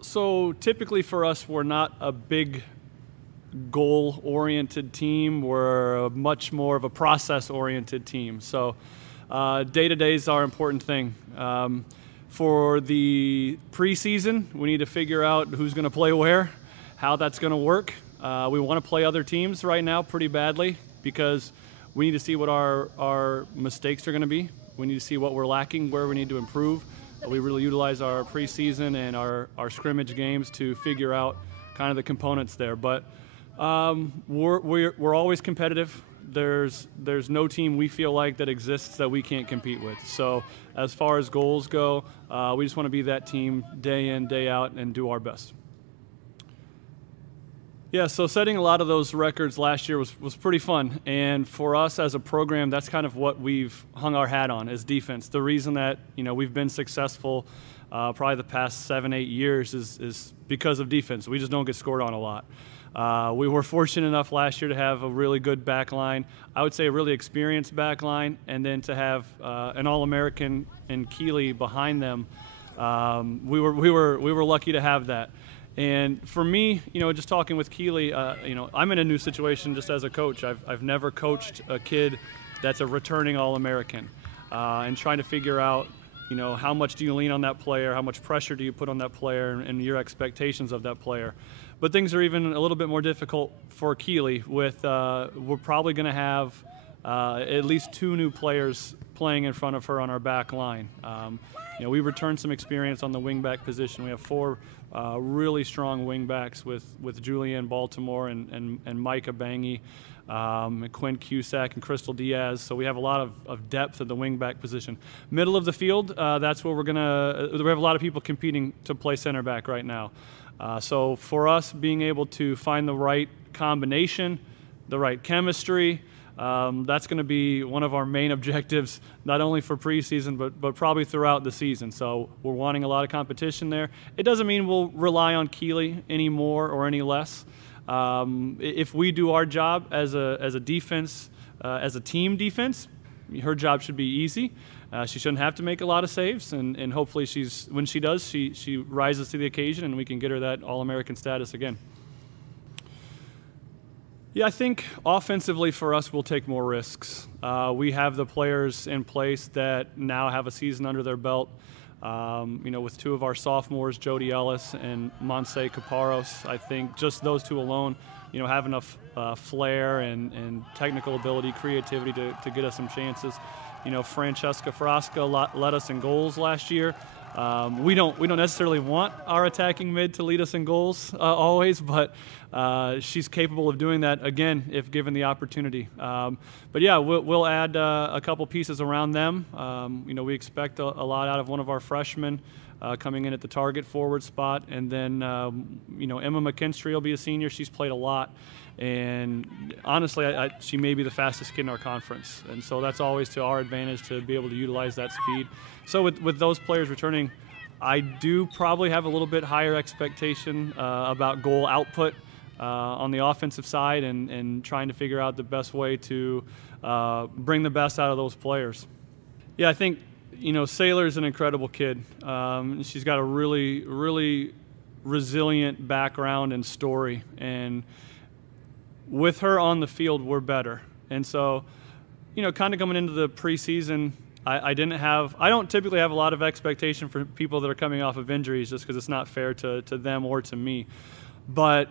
So typically for us, we're not a big goal-oriented team. We're much more of a process-oriented team. So day-to-day is our important thing. For the preseason, we need to figure out who's going to play where, how that's going to work. We want to play other teams right now pretty badly because we need to see what our mistakes are going to be. We need to see what we're lacking, where we need to improve. We really utilize our preseason and our scrimmage games to figure out kind of the components there. But we're always competitive. There's no team we feel like that exists that we can't compete with. So as far as goals go, we just want to be that team day in, day out, and do our best. Yeah, so setting a lot of those records last year was pretty fun. And for us as a program, that's kind of what we've hung our hat on, is defense. The reason that we've been successful probably the past 7-8 years is because of defense. We just don't get scored on a lot. We were fortunate enough last year to have a really good back line. I would say a really experienced back line, and then to have an All-American and Keeley behind them. We were lucky to have that. And for me, just talking with Keeley, I'm in a new situation just as a coach. I've never coached a kid that's a returning All-American, and trying to figure out, how much do you lean on that player, how much pressure do you put on that player, and your expectations of that player. But things are even a little bit more difficult for Keeley. With we're probably going to have at least 2 new players playing in front of her on our back line. We returned some experience on the wingback position. We have 4 really strong wingbacks with Julianne Baltimore and Micah Bangy, Quinn Cusack and Crystal Diaz. So we have a lot of depth at the wingback position. Middle of the field, that's where we have a lot of people competing to play center back right now. So for us, being able to find the right combination, the right chemistry, that's going to be one of our main objectives, not only for preseason, but probably throughout the season. So we're wanting a lot of competition there. It doesn't mean we'll rely on Keeley any more or any less. If we do our job as a defense, as a team defense, her job should be easy. She shouldn't have to make a lot of saves, and hopefully when she does, she rises to the occasion and we can get her that All-American status again. Yeah, I think offensively for us, we'll take more risks. We have the players in place that now have a season under their belt. With 2 of our sophomores, Jody Ellis and Monse Caparros, I think just those 2 alone, have enough flair and technical ability, creativity to get us some chances. Francesca Frasca led us in goals last year. We don't necessarily want our attacking mid to lead us in goals always, but she's capable of doing that again if given the opportunity. But yeah, we'll add a couple pieces around them. We expect a lot out of one of our freshmen coming in at the target forward spot, and then Emma McKinstry will be a senior. She's played a lot. And honestly, she may be the fastest kid in our conference. And so that's always to our advantage to be able to utilize that speed. So with those players returning, I do probably have a little bit higher expectation about goal output on the offensive side and trying to figure out the best way to bring the best out of those players. Yeah, I think, Saylor's an incredible kid. She's got a really, really resilient background and story. And with her on the field, we're better. And so, kind of coming into the preseason, I don't typically have a lot of expectation for people that are coming off of injuries just because it's not fair to them or to me. But,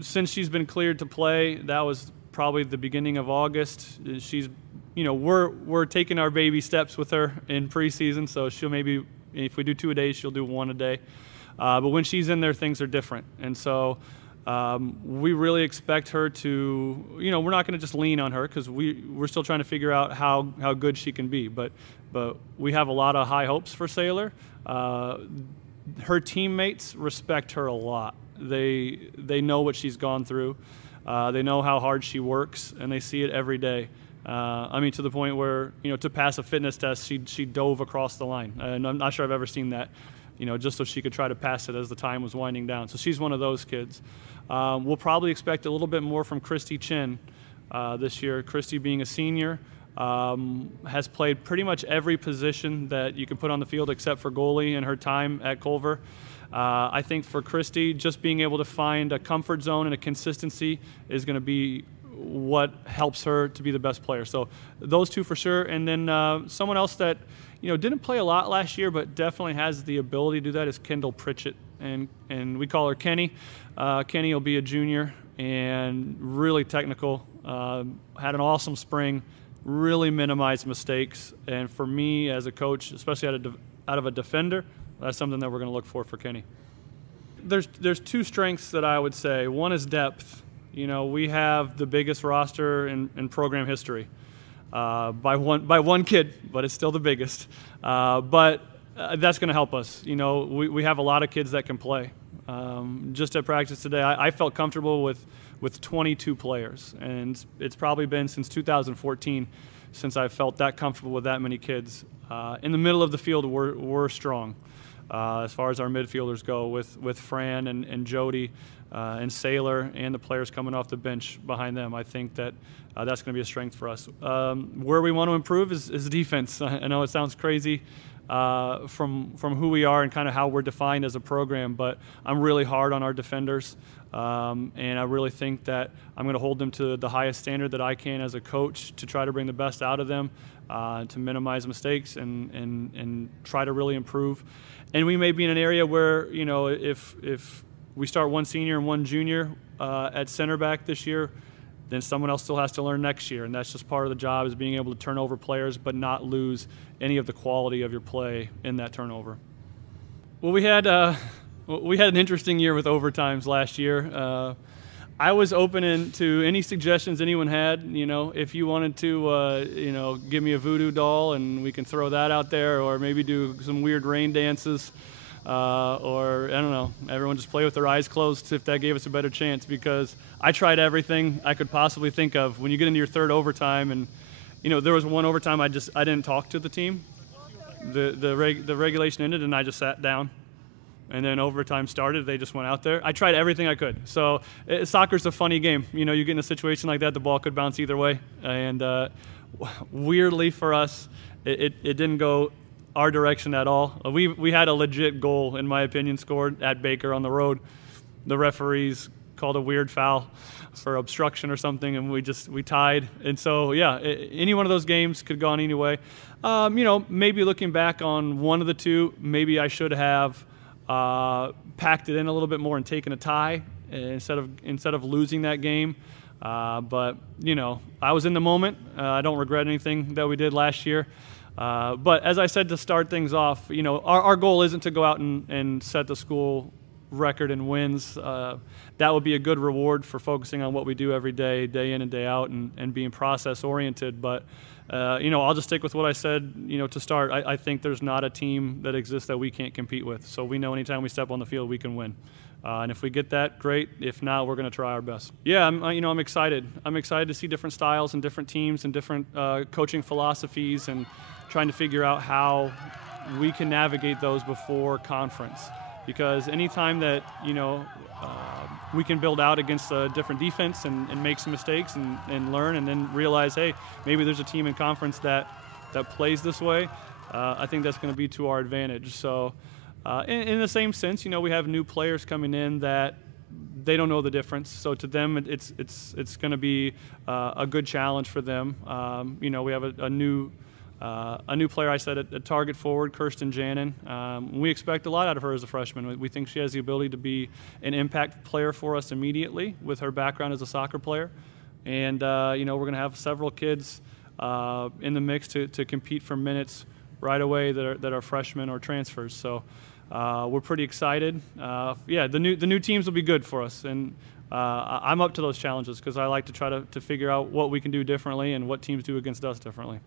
since she's been cleared to play, that was probably the beginning of August. She's, we're taking our baby steps with her in preseason, so she'll maybe, if we do 2 a day, she'll do 1 a day. But when she's in there, things are different. And so we really expect her to, we're not going to just lean on her because we're still trying to figure out how good she can be. But we have a lot of high hopes for Saylor. Her teammates respect her a lot. They know what she's gone through. They know how hard she works, and they see it every day. To the point where, to pass a fitness test, she dove across the line. And I'm not sure I've ever seen that, just so she could try to pass it as the time was winding down. So she's one of those kids. We'll probably expect a little bit more from Christy Chin this year. Christy, being a senior, has played pretty much every position that you can put on the field except for goalie in her time at Culver. I think for Christy, just being able to find a comfort zone and a consistency is going to be what helps her to be the best player. So those two for sure. And then someone else that didn't play a lot last year, but definitely has the ability to do that is Kendall Pritchett, and we call her Kenny. Kenny will be a junior and really technical. Had an awesome spring, really minimized mistakes. And for me as a coach, especially out of a defender, that's something that we're going to look for Kenny. There's two strengths that I would say. One is depth. We have the biggest roster in program history by one kid, but it's still the biggest. But that's going to help us. We have a lot of kids that can play. Just at practice today, I felt comfortable with 22 players, and it's probably been since 2014 since I felt that comfortable with that many kids. In the middle of the field, we're strong. As far as our midfielders go, with Fran and Jody and Saylor and the players coming off the bench behind them, I think that that's going to be a strength for us. Where we want to improve is defense. I know it sounds crazy from who we are and kind of how we're defined as a program, but I'm really hard on our defenders, and I really think that I'm going to hold them to the highest standard that I can as a coach to try to bring the best out of them, to minimize mistakes and try to really improve. And we may be in an area where, if we start one senior and one junior at center back this year, then someone else still has to learn next year. And that's just part of the job, is being able to turn over players but not lose any of the quality of your play in that turnover. Well, we had an interesting year with overtimes last year. I was open to any suggestions anyone had. If you wanted to, give me a voodoo doll and we can throw that out there, or maybe do some weird rain dances, or I don't know, everyone just play with their eyes closed if that gave us a better chance, because I tried everything I could possibly think of. When you get into your third overtime, and there was one overtime I didn't talk to the team. The regulation ended and I just sat down. And then overtime started, they just went out there. I tried everything I could. So soccer's a funny game. You get in a situation like that, the ball could bounce either way. And weirdly for us, it didn't go our direction at all. We had a legit goal, in my opinion, scored at Baker on the road. The referees called a weird foul for obstruction or something, and we tied. And so, yeah, any one of those games could go on any way. Maybe looking back on one of the two, maybe I should have packed it in a little bit more and taken a tie instead of losing that game. But I was in the moment. I don't regret anything that we did last year. But as I said to start things off, our goal isn't to go out and set the school record in wins. That would be a good reward for focusing on what we do every day, day in and day out, and being process oriented. But I'll just stick with what I said, to start. I think there's not a team that exists that we can't compete with. So we know anytime we step on the field, we can win. And if we get that, great. If not, we're going to try our best. Yeah, I'm excited. I'm excited to see different styles and different teams and different coaching philosophies, and trying to figure out how we can navigate those before conference. Because anytime that, we can build out against a different defense and make some mistakes and learn, and then realize, hey, maybe there's a team in conference that plays this way, I think that's going to be to our advantage. So in the same sense, we have new players coming in that they don't know the difference. So to them, it's going to be a good challenge for them. We have a new player, I said, at target forward, Kirsten Janin. We expect a lot out of her as a freshman. We think she has the ability to be an impact player for us immediately with her background as a soccer player. And, we're going to have several kids in the mix to compete for minutes right away that are freshmen or transfers. So we're pretty excited. The new teams will be good for us. And I'm up to those challenges, because I like to try to figure out what we can do differently and what teams do against us differently.